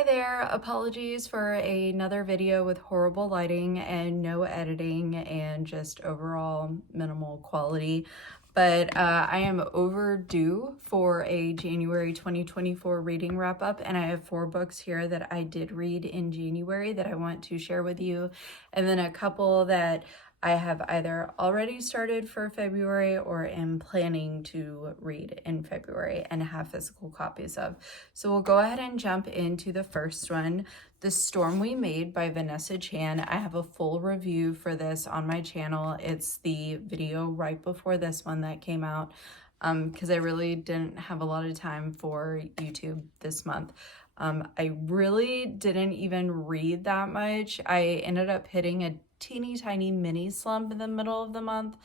Hi there, apologies for another video with horrible lighting and no editing and just overall minimal quality. But I am overdue for a January 2024 reading wrap up, and I have 4 books here that I did read in January that I want to share with you, and then a couple that I have either already started for February or am planning to read in February and have physical copies of. So we'll go ahead and jump into the first one, The Storm We Made by Vanessa Chan. I have a full review for this on my channel. It's the video right before this one that came out because I really didn't have a lot of time for YouTube this month. I really didn't even read that much. I ended up hitting a teeny tiny mini slump in the middle of the month.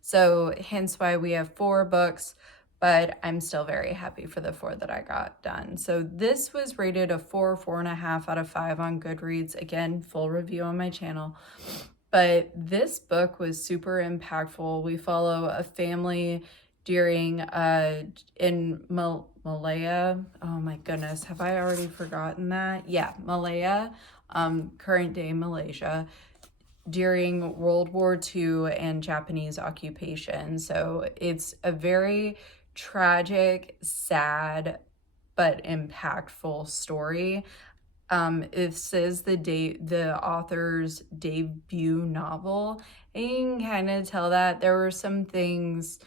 So hence why we have 4 books, but I'm still very happy for the 4 that I got done. So this was rated a 4.5 out of 5 on Goodreads. Again, full review on my channel. But this book was super impactful. We follow a family during in Malaya. Oh my goodness, have I already forgotten that? Yeah, Malaya, current day Malaysia, during World War II and Japanese occupation. So it's a very tragic, sad, but impactful story. This is the author's debut novel, and you can kind of tell that there were some things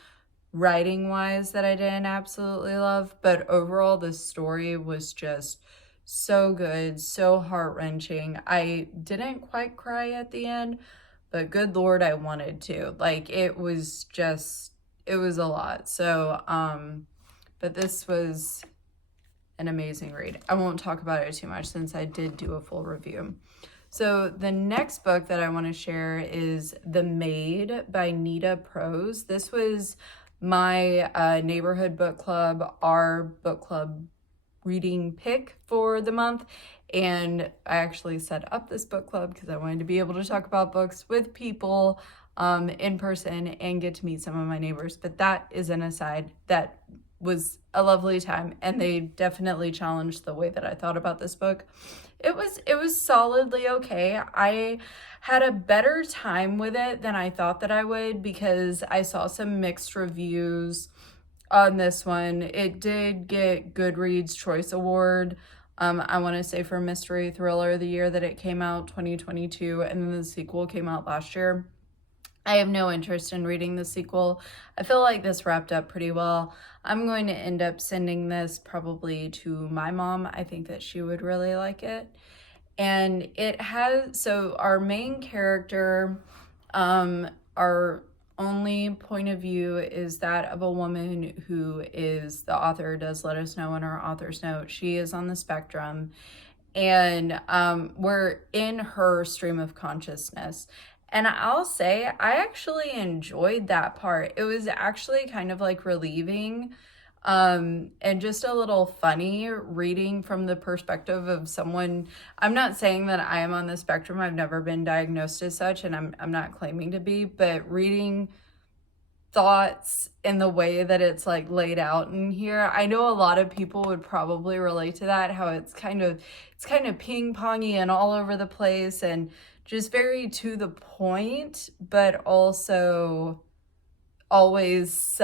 writing wise that I didn't absolutely love, but overall the story was just so good, so heart-wrenching. I didn't quite cry at the end, but good Lord, I wanted to. Like, it was a lot. So, but this was an amazing read. I won't talk about it too much since I did do a full review. So the next book that I want to share is The Maid by Nita Prose. This was my neighborhood book club, our book club reading pick for the month, and I actually set up this book club because I wanted to be able to talk about books with people in person and get to meet some of my neighbors. But that is an aside. That was a lovely time, and they definitely challenged the way that I thought about this book. It was solidly okay. I had a better time with it than I thought that I would because I saw some mixed reviews on this one. It did get Goodreads Choice Award, I want to say for Mystery Thriller the year that it came out, 2022, and then the sequel came out last year. I have no interest in reading the sequel. I feel like this wrapped up pretty well. I'm going to end up sending this probably to my mom. I think that she would really like it. And it has, so our main character, our only point of view is that of a woman who is, the author does let us know in our author's note, she is on the spectrum. And we're in her stream of consciousness. And I'll say, I actually enjoyed that part. It was actually kind of like relieving and just a little funny reading from the perspective of someone. I'm not saying that I am on the spectrum. I've never been diagnosed as such, and I'm not claiming to be, but reading thoughts in the way that it's like laid out in here, I know a lot of people would probably relate to that, how it's kind of ping-pongy and all over the place and just very to the point, but also always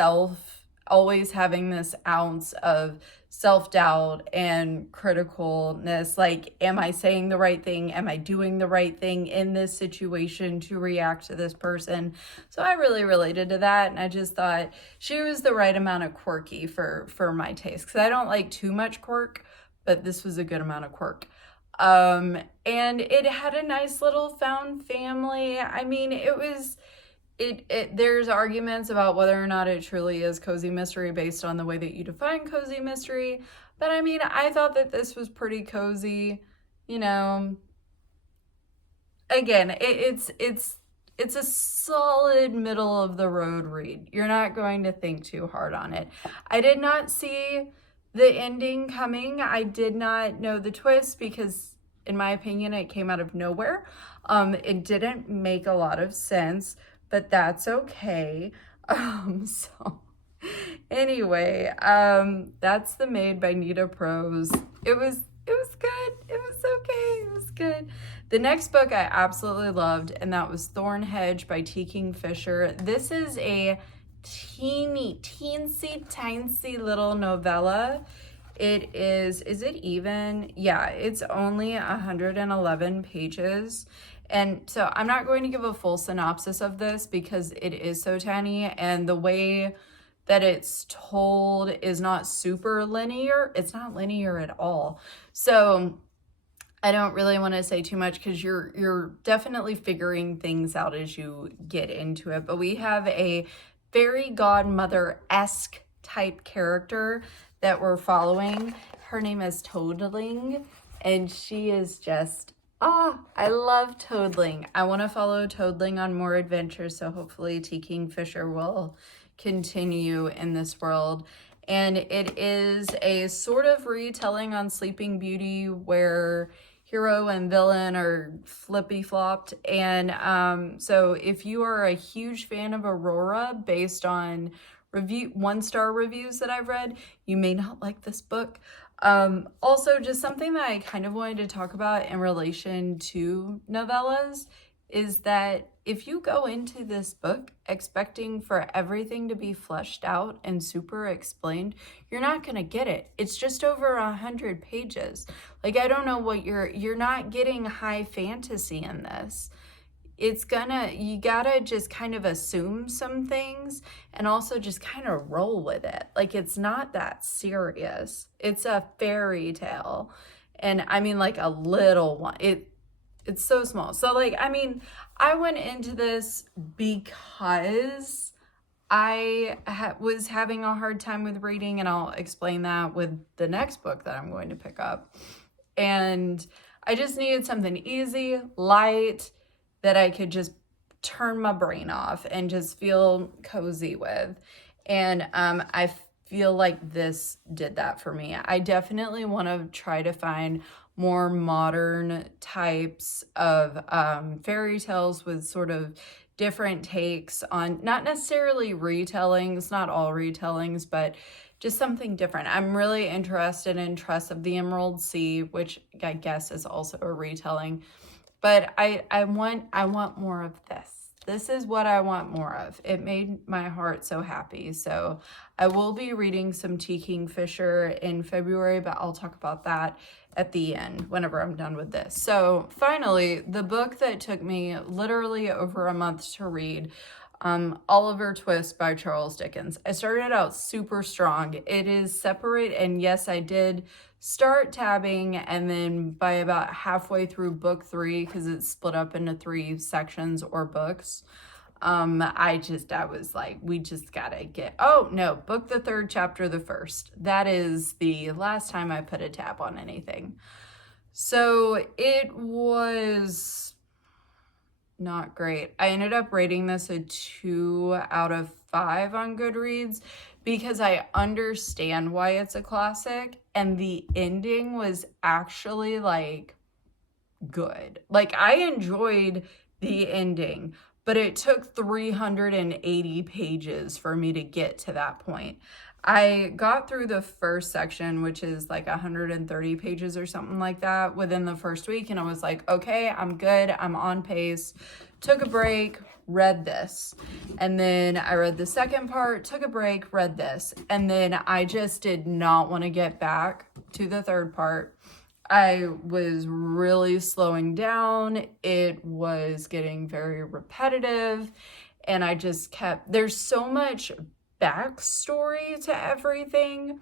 having this ounce of self-doubt and criticalness. Like, am I saying the right thing? Am I doing the right thing in this situation to react to this person? So I really related to that, and I just thought she was the right amount of quirky for my taste, because I don't like too much quirk, but this was a good amount of quirk. And it had a nice little found family. I mean, there's arguments about whether or not it truly is cozy mystery based on the way that you define cozy mystery. But I mean, I thought that this was pretty cozy, you know. Again, it's a solid middle of the road read. You're not going to think too hard on it. I did not see the ending coming. I did not know the twist because, in my opinion, it came out of nowhere. It didn't make a lot of sense, but that's okay. So anyway, that's The Maid by Nita Prose. It was good. It The next book I absolutely loved, and that was Thornhedge by T. Kingfisher. This is a teensy tiny little novella. It is it even? Yeah, it's only 111 pages. And so I'm not going to give a full synopsis of this because it is so tiny, and the way that it's told is not super linear. It's not linear at all. So I don't really want to say too much because you're definitely figuring things out as you get into it. But we have a fairy godmother-esque type character that we're following. Her name is Toadling, and she is just, I love Toadling. I want to follow Toadling on more adventures, so hopefully T. Kingfisher will continue in this world. And it is a sort of retelling on Sleeping Beauty where hero and villain are flippy-flopped. And so if you are a huge fan of Aurora based on one-star reviews that I've read, you may not like this book. Also, just something that I kind of wanted to talk about in relation to novellas is that if you go into this book expecting for everything to be fleshed out and super explained, you're not going to get it. It's just over 100 pages. Like, I don't know what you're not getting high fantasy in this. You gotta just kind of assume some things and also just kind of roll with it. Like, it's not that serious. It's a fairy tale. And I mean, like, a little one. It's so small. So, like, I mean, I went into this because I was having a hard time with reading, and I'll explain that with the next book that I'm going to pick up. And I just needed something easy, light, that I could just turn my brain off and just feel cozy with. And I feel like this did that for me. I definitely want to try to find more modern types of fairy tales with sort of different takes on, not necessarily retellings, not all retellings, but just something different. I'm really interested in Tress of the Emerald Sea, which I guess is also a retelling. But I want more of this. This is what I want more of. It made my heart so happy. So I will be reading some T. Kingfisher in February, but I'll talk about that at the end whenever I'm done with this. So finally, the book that took me literally over a month to read, Oliver Twist by Charles Dickens. I started out super strong. It is separate, and yes, I did start tabbing, and then by about halfway through book 3, because it's split up into 3 sections or books, I was like, we just gotta get, oh no, book the 3rd, chapter the 1st. That is the last time I put a tab on anything. So it was not great. I ended up rating this a 2 out of 5 on Goodreads because I understand why it's a classic, and the ending was actually like good. Like, I enjoyed the ending, but it took 380 pages for me to get to that point. I got through the first section, which is like 130 pages or something like that, within the first week, and I was like, okay, I'm good, I'm on pace. Took a break, read this, and then I read the second part, took a break, read this, and then I just did not want to get back to the 3rd part. I was really slowing down. It was getting very repetitive, and I just there's so much backstory to everything.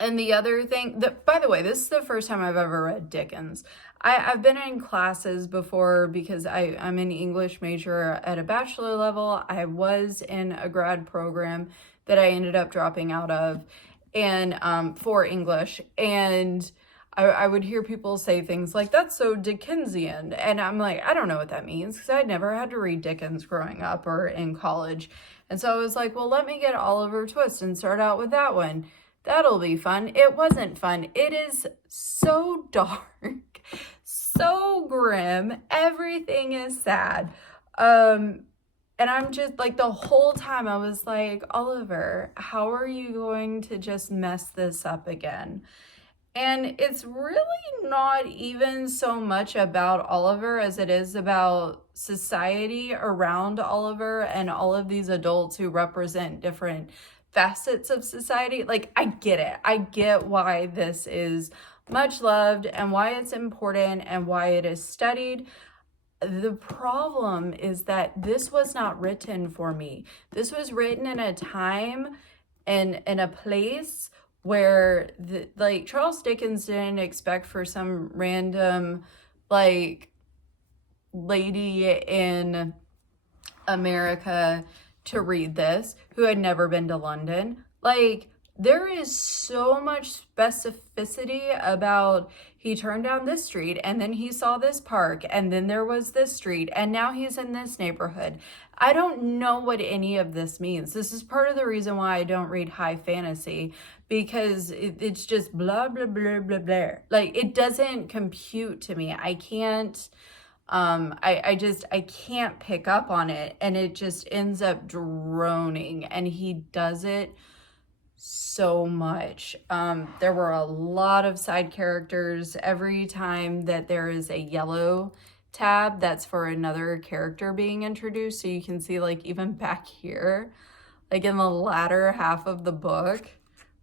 And the other thing, by the way, this is the first time I've ever read Dickens. I've been in classes before because I'm an English major at a bachelor level. I was in a grad program that I ended up dropping out of, and for English. And I would hear people say things like, that's so Dickensian. And I'm like, I don't know what that means because I'd never had to read Dickens growing up or in college. And so I was like, well, let me get Oliver Twist and start out with that one. That'll be fun. It wasn't fun. It is so dark, so grim. Everything is sad. And I'm just like, the whole time I was like, Oliver, how are you going to just mess this up again? And it's really not even so much about Oliver as it is about society around Oliver and all of these adults who represent different facets of society. Like, I get it. I get why this is much loved and why it's important and why it is studied. The problem is that this was not written for me. This was written in a time and in a place where like Charles Dickens didn't expect for some random like lady in America to read this who had never been to London. Like, there is so much specificity about he turned down this street and then he saw this park and then there was this street and now he's in this neighborhood. I don't know what any of this means. This is part of the reason why I don't read high fantasy, because it's just blah, blah, blah, blah, blah. Like, it doesn't compute to me. I can't. I can't pick up on it, and it just ends up droning, and he does it so much. There were a lot of side characters. Every time that there is a yellow tab, that's for another character being introduced. So you can see, like, even back here, like in the latter half of the book,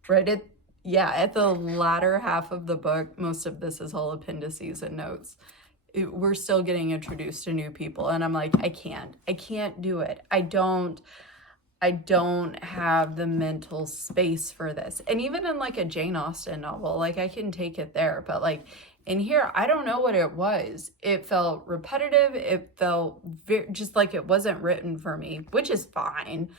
right at the latter half of the book, most of this is all appendices and notes. We're still getting introduced to new people, and I'm like, I can't do it. I don't have the mental space for this. And even in like a Jane Austen novel, like, I can take it there, but like in here, I don't know what it was. It felt repetitive. It felt just like it wasn't written for me, which is fine.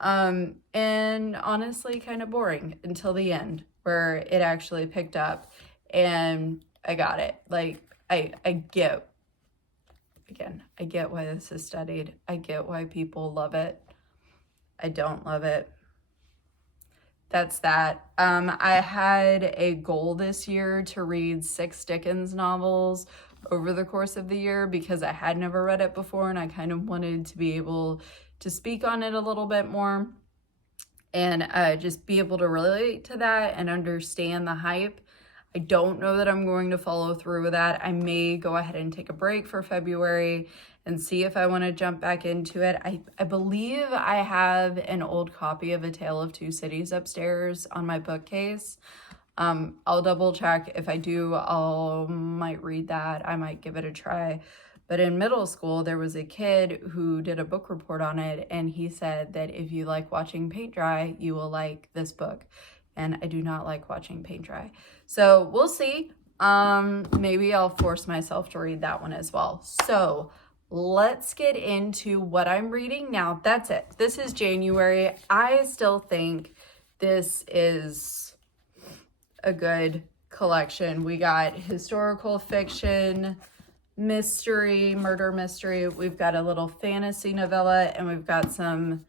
And honestly kind of boring until the end, where it actually picked up and I got it. Like, I get, again, I get why this is studied. I get why people love it. I don't love it. That's that. I had a goal this year to read 6 Dickens novels over the course of the year because I had never read it before and I kind of wanted to be able to speak on it a little bit more and just be able to relate to that and understand the hype. I don't know that I'm going to follow through with that. I may go ahead and take a break for February and see if I want to jump back into it. I believe I have an old copy of A Tale of Two Cities upstairs on my bookcase. I'll double check. If I do, I might read that. I might give it a try. But in middle school, there was a kid who did a book report on it, and he said that if you like watching paint dry, you will like this book. And I do not like watching paint dry. So we'll see. Maybe I'll force myself to read that one as well. So let's get into what I'm reading now. That's it. This is January. I still think this is a good collection. We got historical fiction, mystery, murder mystery. We've got a little fantasy novella, and we've got some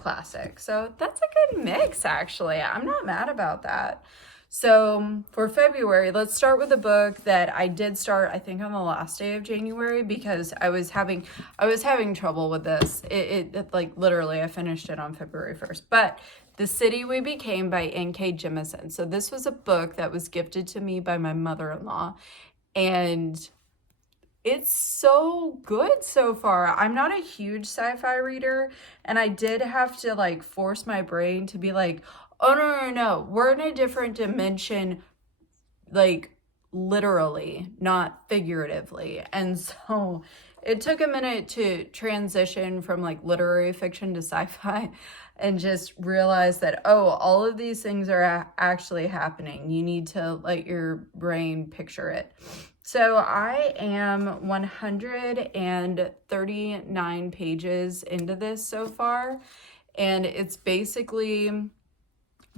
classic. So that's a good mix, actually. I'm not mad about that. So for February, let's start with a book that I did start, I think, on the last day of January because I was having trouble with this. It like literally I finished it on February 1st. But The City We Became by N.K. Jemisin. So this was a book that was gifted to me by my mother-in-law, and it's so good so far. I'm not a huge sci-fi reader, and I did have to like force my brain to be like, oh, no, we're in a different dimension, like literally, not figuratively. And so it took a minute to transition from like literary fiction to sci-fi and just realize that, oh, all of these things are actually happening. You need to let your brain picture it. So I am 139 pages into this so far, and it's basically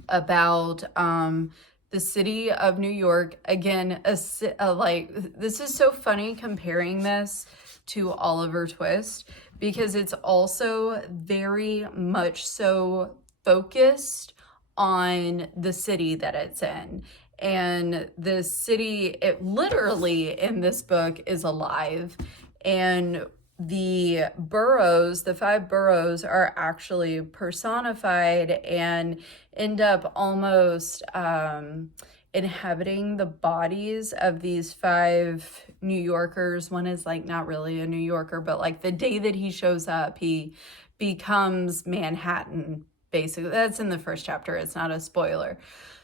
about the city of New York. Again, like, this is so funny comparing this to Oliver Twist because it's also very much so focused on the city that it's in. And the city, it literally in this book is alive. And the boroughs, the 5 boroughs, are actually personified and end up almost inhabiting the bodies of these 5 New Yorkers. One is like not really a New Yorker, but like the day that he shows up, he becomes Manhattan, basically. That's in the first chapter. It's not a spoiler.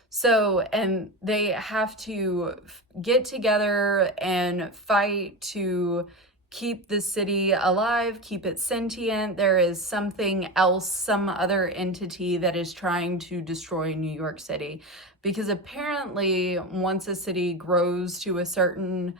So, and they have to get together and fight to keep the city alive, keep it sentient. There is something else, some other entity that is trying to destroy New York City. Because apparently, once a city grows to a certain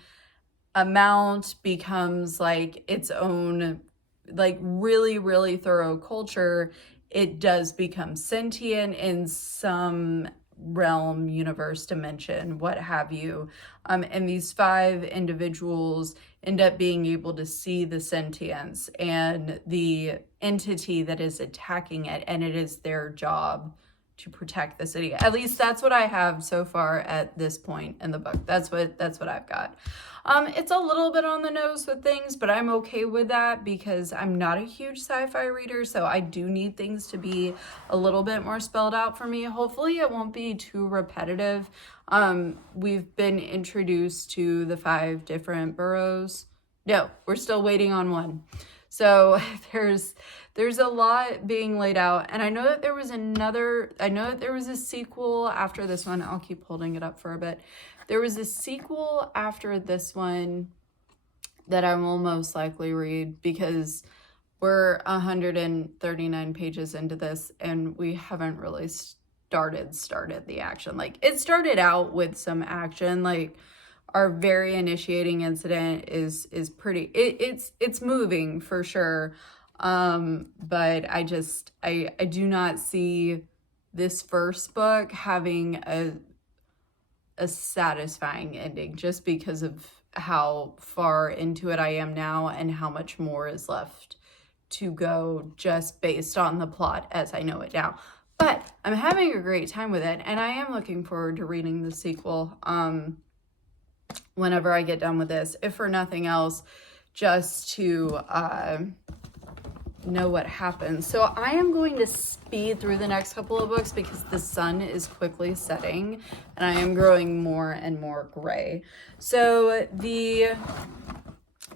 amount, becomes like its own, like really, really thorough culture, it does become sentient in some realm, universe, dimension, what have you. And these 5 individuals end up being able to see the sentience and the entity that is attacking it, and it is their job to protect the city. At least that's what I have so far at this point in the book. That's what I've got. It's a little bit on the nose with things, but I'm okay with that because I'm not a huge sci-fi reader, so I do need things to be a little bit more spelled out for me. Hopefully it won't be too repetitive. We've been introduced to the 5 different boroughs. No, we're still waiting on one. So there's a lot being laid out, and I know that there was a sequel after this one. I'll keep holding it up for a bit. There was a sequel after this one that I will most likely read because we're 139 pages into this and we haven't really started the action. Like, it started out with some action, like our very initiating incident is pretty, it's moving for sure. But I do not see this first book having a satisfying ending just because of how far into it I am now and how much more is left to go just based on the plot as I know it now. But I'm having a great time with it, and I am looking forward to reading the sequel whenever I get done with this, if for nothing else, just to know what happens. So I am going to speed through the next couple of books because the sun is quickly setting and I am growing more and more gray. So the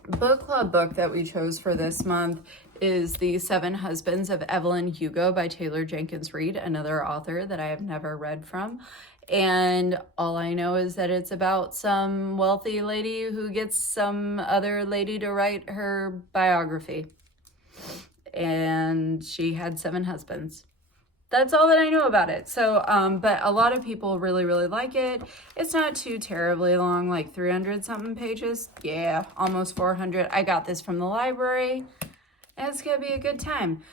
book club book that we chose for this month is The 7 Husbands of Evelyn Hugo by Taylor Jenkins Reid, another author that I have never read from. And all I know is that it's about some wealthy lady who gets some other lady to write her biography. And she had 7 husbands. That's all that I know about it. So, but a lot of people really, really like it. It's not too terribly long, like 300 something pages. Yeah, almost 400. I got this from the library. And it's gonna be a good time.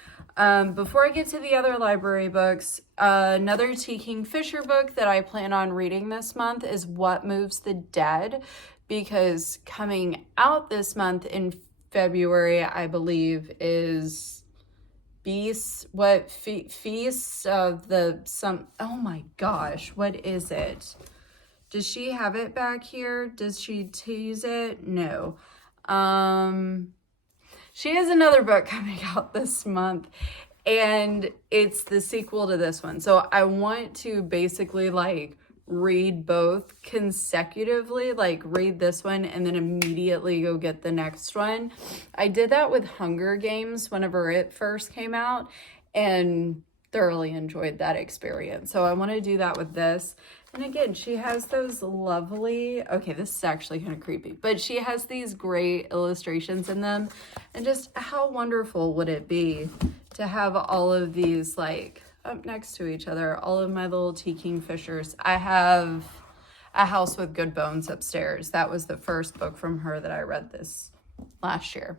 Before I get to the other library books, another T. Kingfisher book that I plan on reading this month is What Moves the Dead, because coming out this month in February, I believe, is Feasts of the oh my gosh, what is it? Does she have it back here? Does she tease it? No. She has another book coming out this month, and it's the sequel to this one. So I want to basically like read both consecutively, like read this one and then immediately go get the next one. I did that with Hunger Games whenever it first came out and thoroughly enjoyed that experience. So I want to do that with this. And again, she has those lovely, okay, this is actually kind of creepy, but she has these great illustrations in them. And just how wonderful would it be to have all of these like up next to each other, all of my little T. Kingfishers. I have A House with Good Bones upstairs. That was the first book from her that I read this last year.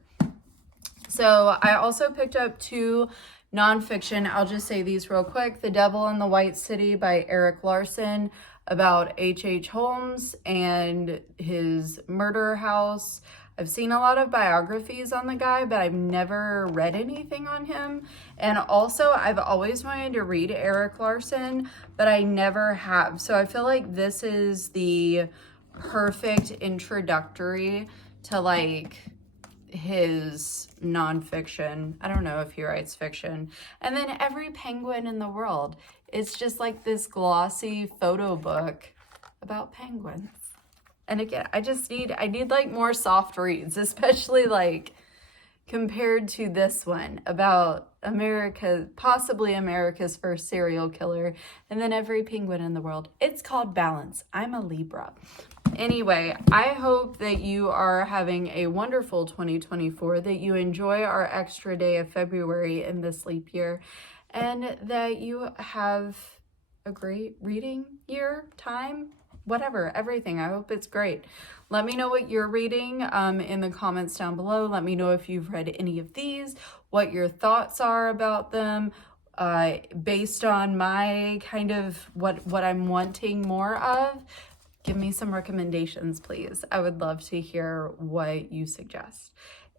So I also picked up 2 nonfiction. I'll just say these real quick. The Devil in the White City by Eric Larson, about H.H. Holmes and his murder house. I've seen a lot of biographies on the guy, but I've never read anything on him. And also, I've always wanted to read Eric Larson, but I never have. So I feel like this is the perfect introductory to like his nonfiction. I don't know if he writes fiction. And then Every Penguin in the World. It's just like this glossy photo book about penguins. And again, I need like more soft reads, especially like compared to this one about America, possibly America's first serial killer, and then every penguin in the world. It's called balance. I'm a Libra. Anyway, I hope that you are having a wonderful 2024, that you enjoy our extra day of February in this leap year, and that you have a great reading year, time, whatever, everything. I hope it's great. Let me know what you're reading in the comments down below. Let me know if you've read any of these, what your thoughts are about them, based on my kind of what I'm wanting more of. Give me some recommendations, please. I would love to hear what you suggest.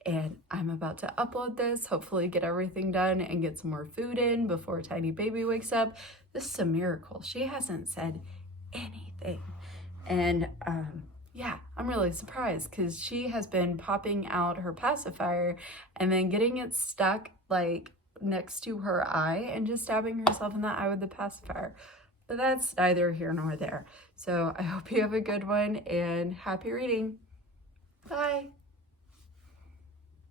And I'm about to upload this, hopefully get everything done and get some more food in before tiny baby wakes up. This is a miracle. She hasn't said anything. And yeah, I'm really surprised because she has been popping out her pacifier and then getting it stuck like next to her eye and just stabbing herself in the eye with the pacifier. But that's neither here nor there. So I hope you have a good one and happy reading. Bye.